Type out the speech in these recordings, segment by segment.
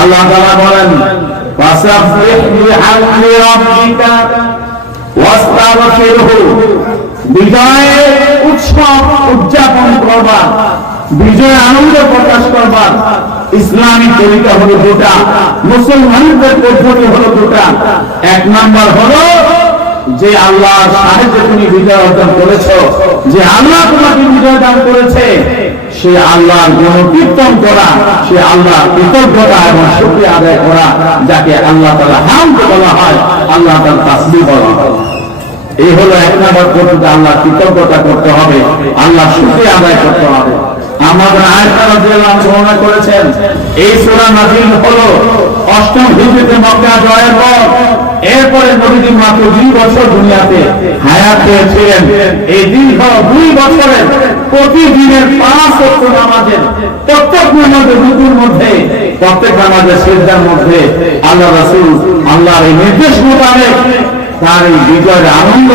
আল্লাহ তাআলা বলেন ফাসাব্বিহ বিহামদি রাব্বিকা বিজয়ের উৎসব উদযাপন করবার বিজয় আনন্দ প্রকাশ তরিকা হলো দুটা, মুসলমানদের পদ্ধতি হলো দুটা। এক নাম্বার হলো যে আল্লাহর সাহায্যে তুমি বিজয় অর্জন করেছ, যে আল্লাহ তোমাকে বিজয় দান করেছে সে আল্লাহর করা সে আল্লাহর কৃতজ্ঞতা এবং আদায় করা, যাকে আল্লাহ তালা বলা হয়, আল্লাহ তাসবি বলা হয়। এই হলো এক নম্বর পদ্ধতি আল্লাহ কৃতজ্ঞতা করতে হবে আল্লাহ আদায় করতে হবে। আমাদের হলো অষ্টম দুই বছর দুনিয়াতে এই দুই বছরের প্রতিদিনের পাঁচ অক্ষ নামাজের প্রত্যেক নামাজের রুকুর মধ্যে, প্রত্যেক নামাজের শ্রদ্ধার মধ্যে আল্লাহ রাসুল আল্লাহর এই নির্দেশ মোতাবেক তার এই বিজয়ের আনন্দ,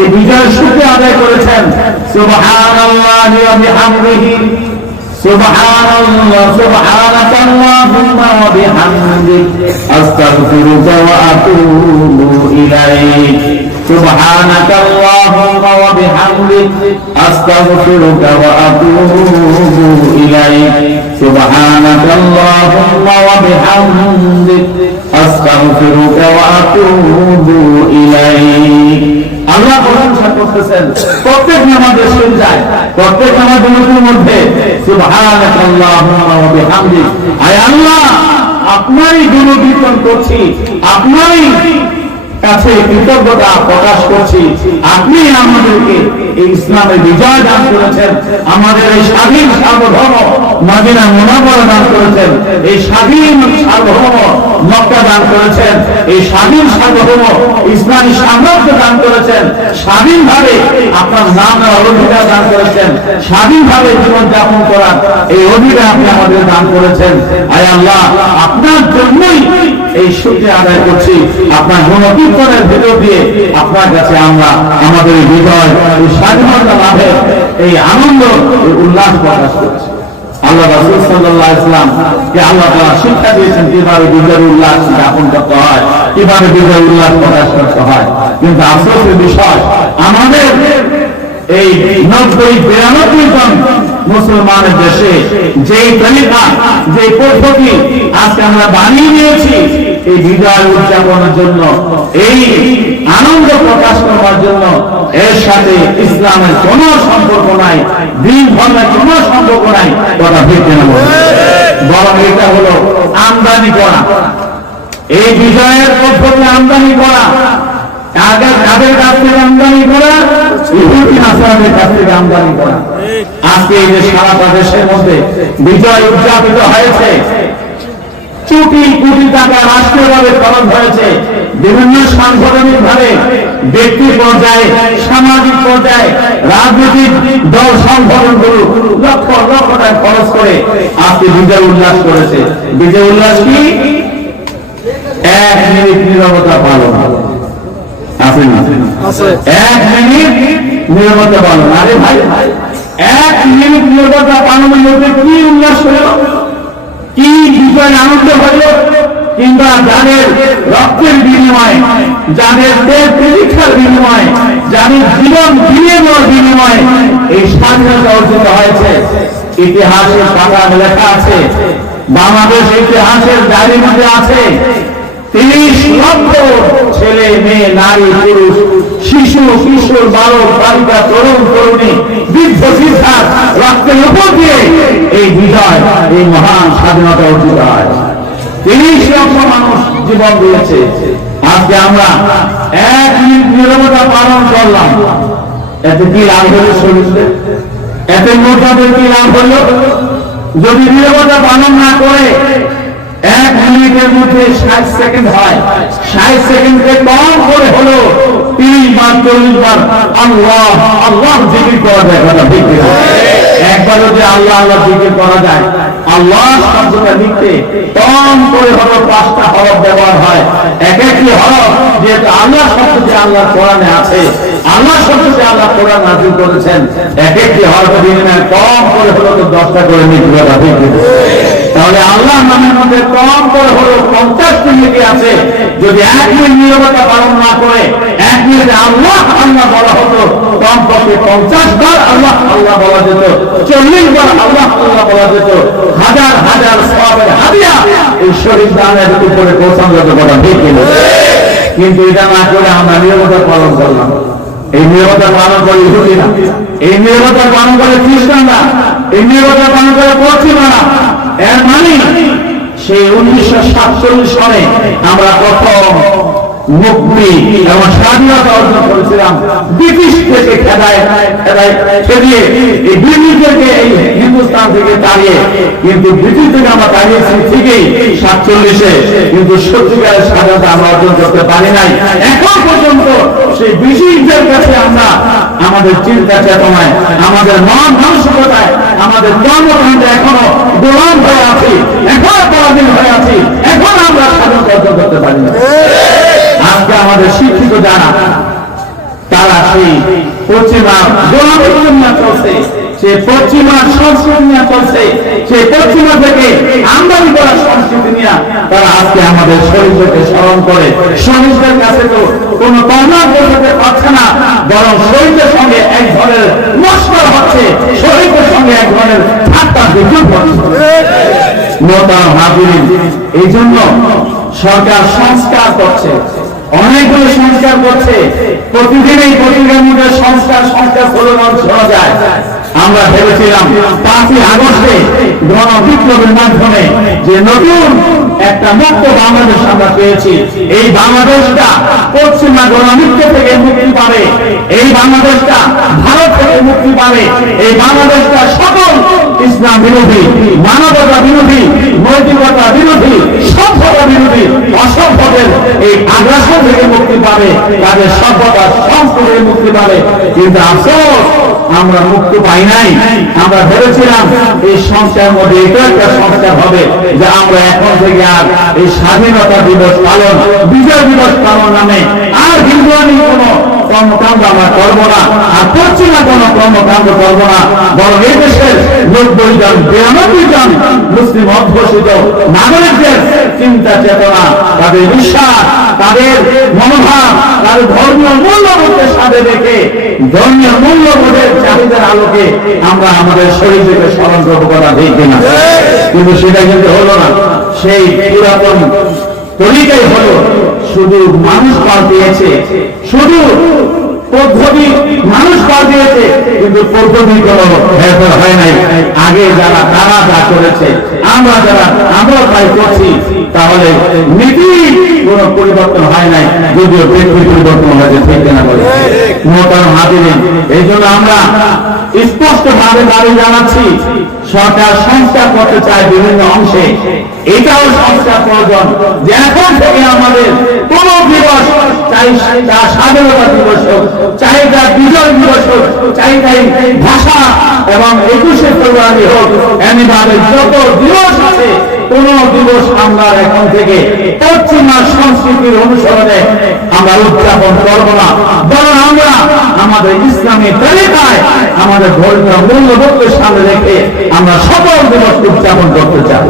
এই বিজয়ের সুখে আদায় করেছেন। সুবহানাল্লাহি ওয়া বিহামদিহি। سبحان الله سبحانك اللهم وبحمدك أستغفرك وأتوب إليك سبحانك اللهم وبحمدك أستغفرك وأتوب إليك سبحانك اللهم وبحمدك أستغفرك وأتوب إليك আল্লাহ প্রশংসা করতেছেন। প্রত্যেক নামাজের যায়। প্রত্যেক নামাজের মধ্যে সুবহানাকাল্লাহুম্মা আয় আল্লাহ, আপনারই গুণকীর্তন করছি। আপনারই কাছে কৃতজ্ঞতা প্রকাশ করছি। আপনি আমাদেরকে এই ইসলামের বিজয় দান করেছেন। আমাদের এই স্বাধীন সার্বভৌম মদিনা মোনাবর দান করেছেন। এই স্বাধীন সার্বভৌম মক্কা দান করেছেন। এই স্বাধীন সার্বভৌম ইসলামী সাম্রাজ্য দান করেছেন। স্বাধীনভাবে আপনার নামের অধিকার দান করেছেন। স্বাধীনভাবে জীবন যাপন করার এই অধিকার আপনি আমাদের দান করেছেন। আয় আল্লাহ, আপনার জন্যই এই সুখে আদায় করছি। আপনার গণকীর্তনের ভেতর দিয়ে আপনার কাছে আমরা আমাদের এই বিজয় স্বাধীনতা লাভের এই আনন্দ উল্লাস প্রকাশ করছি। আল্লাহ রাসূল আলাইহি কে আল্লাহ তাআলা শিক্ষা দিয়েছেন কীভাবে বিজয় উল্লাস যাপন করতে হয়, কীভাবে বিজয় উল্লাস প্রকাশ করতে হয়। কিন্তু আফসোসের বিষয়, আমাদের এই নব্বই, বিরানব্বই জন মুসলমানের দেশে যে তরিকা যে পদ্ধতি আজকে আমরা বানিয়ে নিয়েছি, এই বিজয় উদযাপনের জন্য, এই আনন্দ প্রকাশ করার জন্য এর সাথে ইসলামের কোন সম্পর্ক নাই, দিন ধর্মের কোন সম্পর্ক নাই, কথা ভেবে নেব বরং এটা হলো আমদানি করা। এই বিজয়ের পদ্ধতি আমদানি করা, কাদের কাছ থেকে আমদানি করা, ইহুদি নাসারাদের কাছ থেকে আমদানি করা। আজকে এই যে সারা দেশের মধ্যে বিজয় উদযাপিত হয়েছে কোটি কোটি টাকা রাষ্ট্রীয়ভাবে খরচ হয়েছে। বিভিন্ন সাংগঠনিক ভাবে ব্যক্তি পর্যায়ে সামাজিক পর্যায়ে রাজনৈতিক দল সংগঠনগুলো লক্ষ লক্ষ টাকা খরচ করে আজকে বিজয় উল্লাস করেছে। বিজয় উল্লাস কি? এক মিনিট নিরবতা পালন। আছে না? এক মিনিট নিরবতা পালন। আরে ভাই ভাই এক মিনিট মধ্যে কি উল্লাস হলো? কি আনন্দ হলো? কিংবা যাদের রক্তের বিনিময়, যাদের যাদের জীবন দিয়ে এই স্বাধীনতা অর্জিত হয়েছে। ইতিহাসের পাতা লেখা আছে, বাংলাদেশ ইতিহাসের ডায়ের মধ্যে আছে তিরিশ লক্ষ ছেলে, মেয়ে, নারী, পুরুষ, শিশু, কিশোর, বালক, বালিকা, তরুণ, তরুণী, বৃদ্ধ সিদ্ধার রক্তের উপর দিয়ে এই বিজয়, এই মহান স্বাধীনতা তিরিশ লক্ষ মানুষ জীবন দিয়েছে। আজকে আমরা এক মিনিট নিরবতা পালন করলাম। এতে কি লাভ হলো শরীরে এতে মোটাদের কি লাভ হলো? যদি নিরবতা পালন না করে এক মিনিটের মধ্যে ষাট সেকেন্ড হয়। ষাট সেকেন্ডে কম করে হলো আল্লাহ আল্লাহ জিকির করা যায়, কথা ঠিক আল্লাহ আল্লাহ জিকির করা যায়, আল্লাহ শব্দটা কম করে হলো পাঁচটা হরফ ব্যবহার হয়। এক একটি হরফ যেহেতু আল্লাহ শব্দটি আল্লাহ কোরআনে আছে, আল্লাহ শব্দটি আল্লাহ কোরআন নাজিল করেছেন। এক একটি হরফ বিনিময়ে কম করে হলো তো দশটা করে নিতে কথা ঠিক? তাহলে আল্লাহ নামের মধ্যে কম করে হলো পঞ্চাশ মিনিট আছে। যদি এক মিনিট নিরবতা পালন না করে, এক মিনিটে আল্লাহ আল্লাহ বলা হতো কম পক্ষে পঞ্চাশ বার আল্লাহ আল্লাহ বলা যেত, চল্লিশ বার আল্লাহ আল্লাহ বলা যেত, হাজার হাজার সবের হাদিয়া এই শরীর দানের উপরে পৌঁছানো যেত বলা ঠিক কিন্তু এটা না করে আমরা নিরবতা পালন করলাম। এই নিরবতা পালন করে ইহুদি না এই নিরবতা পালন করে খ্রিস্টানরা, এই নিরবতা পালন করে পশ্চিমারা এর মানে সেই উনিশশো সাতচল্লিশ সনে আমরা প্রথম মুক্তি এবং স্বাধীনতা অর্জন করেছিলাম। ব্রিটিশ থেকে খেদায় খেদায় খেদিয়ে এই ব্রিটিশদেরকে এই হিন্দুস্তান থেকে তাড়িয়ে, কিন্তু ব্রিটিশ থেকে আমরা তাড়িয়েছি ঠিকই সাতচল্লিশে, কিন্তু সত্যিকারের স্বাধীনতা আমরা অর্জন করতে পারি নাই। এখন পর্যন্ত সেই ব্রিটিশদের কাছে আমরা আমাদের চিন্তা চেতনায়, আমাদের মন মানসিকতায়, আমাদের কর্মকাণ্ডে এখনও গোলাম হয়ে আছি, এখনও পরাধীন হয়ে আছি, এখন আমরা স্বাধীন অর্জন করতে পারি আজকে আমাদের শিক্ষিত যারা, তারা সেই পশ্চিমা গোলামের জন্য চলছে। সে পশ্চিমা সংস্কৃতি নিয়ে চলছে সে পশ্চিমা থেকে আমদানি করা সংস্কৃতি নিয়ে তারা আজকে আমাদের শরীরকে স্মরণ করে। শরীরের কাছে তো কোন কর্ণা বোঝাতে পারছে না, বরং শরীরের সঙ্গে এক ধরনের নস্কর হচ্ছে। শরীরের সঙ্গে এক ধরনের ঠাট্টা বিদ্যুৎ হচ্ছে। এই জন্য সরকার সংস্কার করছে। অনেকগুলো সংস্কার করছে। প্রতিদিন এই পত্রিকার মধ্যে সংস্কার সংস্কার স্লোগান শোনা যায় আমরা ভেবেছিলাম পাঁচই আগস্টে গণ মাধ্যমে যে নতুন একটা মুক্ত বাংলাদেশ আমরা পেয়েছি, এই বাংলাদেশটা পশ্চিমা গণমিত্র থেকে মুক্তি পাবে, এই বাংলাদেশটা ভারত থেকে মুক্তি পাবে, এই বাংলাদেশটা সকল ইসলাম বিরোধী, মানবতা বিরোধী, নৈতিকতা বিরোধী, সভ্যতা বিরোধী, অসভ্যদের এই আগ্রাসন থেকে মুক্তি পাবে, তাদের সভ্যতা সংস্কৃতি মুক্তি পাবে। কিন্তু আফসোস, আমরা মুক্তি পাই নাই। আমরা ভেবেছিলাম এই সংস্কার মধ্যে এটা একটা সংস্কার হবে যে আমরা এখন থেকে আর এই স্বাধীনতা দিবস পালন, বিজয় দিবস পালন নামে আর হিন্দুয়ানি কোনো কর্মকাণ্ড আমরা করব না। আর করছি না কোনো কর্মকাণ্ড করব না। বরং এই দেশের নব্বই জন, বিরানব্বই জন মুসলিম অধ্যুষিত নাগরিকদের চিন্তা চেতনা, তাদের বিশ্বাস, তাদের মনোভাব, তাদের ধর্মীয় মূল্যবোধের সাথে রেখে ধর্মীয় মূল্যবোধের চাহিদার আলোকে আমরা আমাদের শরীরকে স্মরণ করব কথা ঠিক কিনা। কিন্তু সেটা কিন্তু হলো না। সেই পুরাতন তরিকাই হলো শুধু মানুষ পাল্টিয়েছে শুধু পদ্ধতি মানুষ পাল্টিয়েছে কিন্তু পদ্ধতি কোনো ভেতর হয় নাই। আগে যারা তারা যা করেছে, আমরা যারা আমরা তাই করছি, তাহলে নীতি কোনো পরিবর্তন হয় নাই, যদিও ব্যক্তি পরিবর্তন হয়েছে, ঠিক কিনা বলে। মোটার হাতিদিন এই জন্য আমরা স্পষ্ট ভাবে দাবি জানাচ্ছি সরকার সংস্কার করতে চায় বিভিন্ন অংশে। এটাও সংস্কার প্রয়োজন। যে এখন থেকে আমাদের কোন দিবস চাই, তা স্বাধীনতা দিবস হোক, চাই তা বিজয় দিবস হোক, চাই তাই ভাষা এবং একুশে ফেব্রুয়ারি হোক, এমনিভাবে যত দিবস আছে কোন দিবস আমরা এখন থেকে পশ্চিমা সংস্কৃতির অনুসরণে আমরা উদযাপন করব না। বরং আমরা আমাদের ইসলামী তালিকায় আমাদের ধর্মীয় মূল্যবোধকে সামনে রেখে আমরা সকল দিবস উদযাপন করতে চাই।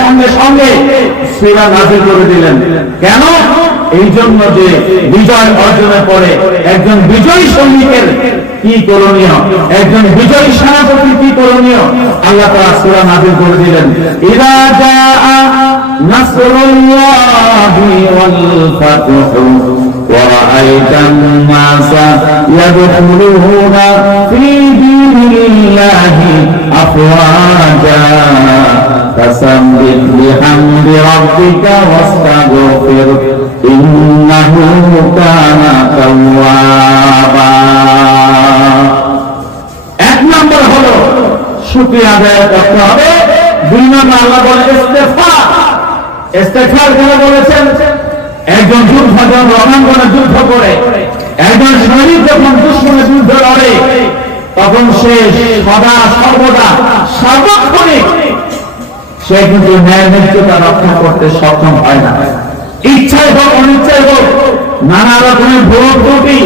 সঙ্গে সঙ্গে সূরা নাযিল করে দিলেন। কেন? এই জন্য যে বিজয় অর্জনের পরে একজন বিজয়ী সৈনিকের কি করণীয় একজন বিজয়ী সেনাপতি কি করণীয় আল্লাহ তাআলা সূরা নাযিল করে দিলেন ইদা জাআ নাসরুল্লাহি ওয়াল ফাতহু ورأيت الناس يدخلون في دين الله أفواجا فسبح بحمد ربك واستغفر إنه كان توابا এক নম্বর হলো শুক্রিয়া আদায় করতে হবে দুই নম্বর আল্লাহ বলে ইস্তেফা ইস্তেফার কেন বলেছেন একজন যুদ্ধ যখন রণাঙ্গনে যুদ্ধ করে একজন সৈনিক যখন দুশ্মনে যুদ্ধ লড়ে তখন সে সদা সর্বদা সার্বক্ষণিক সে কিন্তু ন্যায় নিত্যতা রক্ষা করতে সক্ষম হয় না। ইচ্ছাই হোক অনিচ্ছাই হোক, নানা রকমের ভোগ ত্রুটি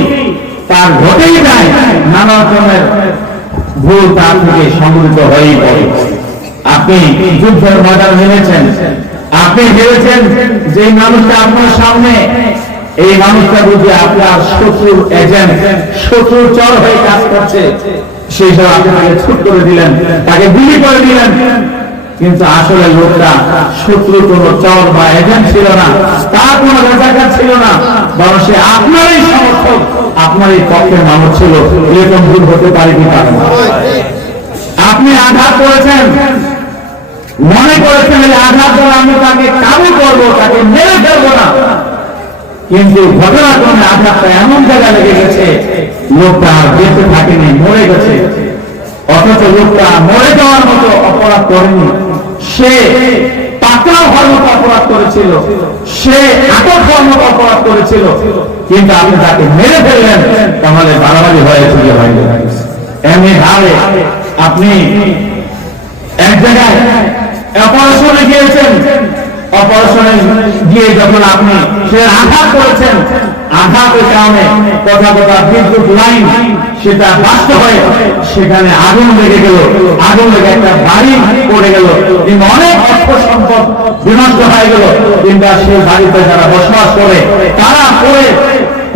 তার ঘটেই যায়, নানা রকমের ভুল তার থেকে সংগঠিত হয়েই পড়ে। আপনি যুদ্ধের ময়দান ভেবেছেন আপনি ভেবেছেন যে মানুষটা আপনার সামনে এই মানুষটা বুঝে আপনার শত্রুর এজেন্ট শত্রুর চর হয়ে কাজ করছে। সেই সব আপনি তাকে ছুট করে দিলেন, তাকে গুলি করে দিলেন। কিন্তু আসলে লোকটা শত্রু কোন চর বা এজেন্ট ছিল না, তার কোন রেজাকার ছিল না, বরং সে আপনারই সমর্থক, আপনারই পক্ষের মানুষ ছিল। এরকম ভুল হতে পারে কি পারে আপনি আঘাত করেছেন। মনে করেছেন এই আঘাত দ্বারা আমি তাকে কাবু করব, তাকে মেরে ফেলব না। কিন্তু ঘটনাক্রমে আঘাতটা এমন জায়গায় লেগে গেছে, লোকটা বেঁচে থাকেনি, মরে গেছে। অথচ লোকটা মরে যাওয়ার মতো অপরাধ করেনি। সে আপনি এক জায়গায় অপারেশনে গিয়েছেন। অপারেশনে গিয়ে যখন আপনি সে আঘাত করেছেন, আঘাতের কারণে কথা কথা বিদ্যুৎ লাইন সেটা বাস্ত হয়ে সেখানে আগুন লেগে গেল, আগুন লেগে একটা বাড়ি পড়ে গেল কিন্তু অনেক অর্থ সম্পদ বিনষ্ট হয়ে গেল কিন্তু সেই বাড়িতে যারা বসবাস করে, তারা পড়ে,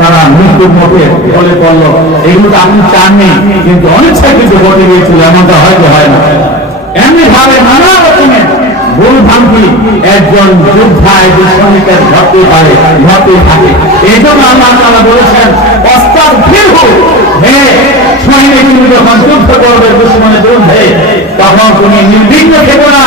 তারা মৃত্যুর মুখে বলে পড়ল, এগুলো তো আপনি চাননি, কিন্তু অনিচ্ছায় কিন্তু ঘটে গিয়েছিল, এমনটা হয়তো হয় না। এমনি ভাবে নানা রকমের ভুল ভ্রান্তি একজন যোদ্ধা একজন সৈনিকের ঘটতে পারে ঘটতে থাকে। এই জন্য আল্লাহ তারা বলেছেন অস্তার ফির হে সৈনিক, তুমি যখন যুদ্ধ করবে দুশ্মনের যুদ্ধে তখন তুমি নির্বিঘ্ন থেকো না।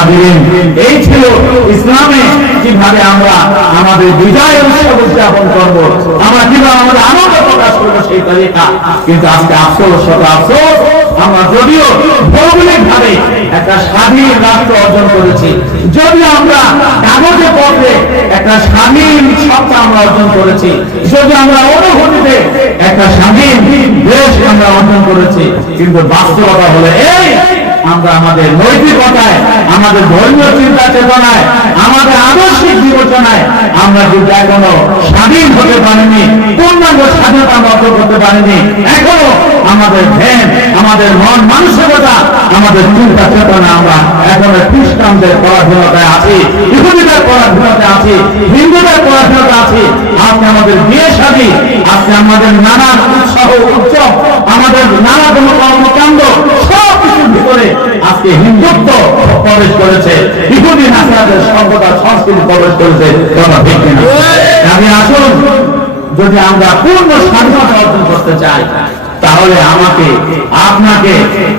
হাজিরিন এই ছিল ইসলামে কীভাবে আমরা আমাদের বিজয় উদযাপন করব? আমরা কীভাবে আমাদের আনন্দ প্রকাশ করব সেই তরিকা কিন্তু আজকে আফসোস, শত আফসোস, আমরা যদিও ভৌগোলিক ভাবে একটা স্বাধীন রাষ্ট্র অর্জন করেছি যদি আমরা কাগজে পত্রে একটা স্বাধীন সত্তা আমরা অর্জন করেছি যদি আমরা অনুভূতিতে একটা স্বাধীন দেশ আমরা অর্জন করেছি, কিন্তু বাস্তবতা হলো এই আমরা আমাদের নৈতিকতায়, আমাদের ধর্মীয় চিন্তা চেতনায়, আমাদের আদর্শিক বিবেচনায় আমরা কিন্তু এখনও স্বাধীন হতে পারিনি, পূর্ণাঙ্গ স্বাধীনতা অর্জন করতে পারিনি। এখনও আমাদের ধ্যান, আমাদের মন মানসিকতা, আমাদের চিন্তা চেতনা আমরা এখনও খ্রিস্টানদের পরাধীনতায় আছি, ইহুদিদের পরাধীনতায় আছি, হিন্দুদের পরাধীনতা আছি। আজকে আমাদের বিয়ে শাদী আজকে আমাদের নানান উৎসাহ উৎসব, আমাদের নানা কোনো কর্মকাণ্ড সব ভিতরে আজকে হিন্দুত্ব প্রবেশ করেছে। ইহুদি নাসাদের সভ্যতা সংস্কৃতি প্রবেশ করেছে কথা ঠিক আমি আসুন, যদি আমরা পূর্ণ স্বাধীনতা অর্জন করতে চাই তাহলে আমাকে, আপনাকে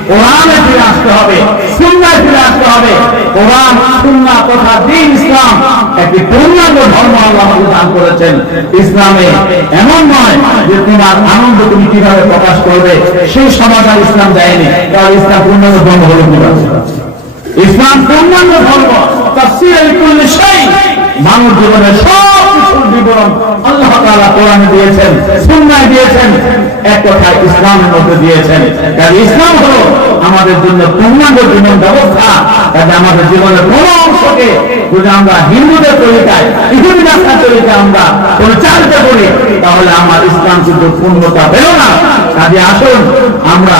কোরআনে ফিরে আসতে হবে, সুন্নায় ফিরে আসতে হবে। কোরআন, সুন্নাহ তথা দিন ইসলাম একটি পূর্ণাঙ্গ ধর্ম আল্লাহ দান করেছেন। ইসলামে এমন নয় যে তোমার আনন্দ তুমি কীভাবে প্রকাশ করবে, সেই সমাধান ইসলাম দেয়নি তাহলে ইসলাম পূর্ণাঙ্গ ধর্ম হলো ইসলাম পূর্ণাঙ্গ ধর্ম। কিছুর বিবরণ আল্লাহ দিয়েছেন সুন্নাহে দিয়েছেন, এক ইসলামের মধ্যে দিয়েছেন। কারণ ইসলাম আমাদের জন্য পূর্ণাঙ্গ জীবন ব্যবস্থা। কাজে আমাদের জীবনের কোন অংশকে যদি আমরা হিন্দুদের তরিকায় ইহুদি রাস্তার তরিকায় আমরা পরিচালিত করি, তাহলে আমার ইসলাম কিন্তু পূর্ণতা পেল না। কাজে আসুন, আমরা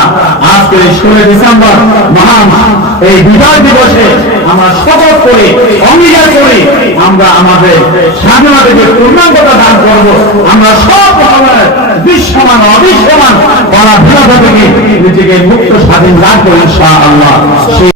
আজকে ষোলো ডিসেম্বর মহান এই বিজয় দিবসে আমরা শপথ করে। অঙ্গীকার করে, আমরা আমাদের স্বাধীনতাকে পূর্ণাঙ্গতা দান করব, আমরা সব ধরনের বিশ্বমান অবিশ্বমান পরাধীনতা থেকে নিজেকে মুক্ত, স্বাধীন লাভ করি ইনশাআল্লাহ। সেই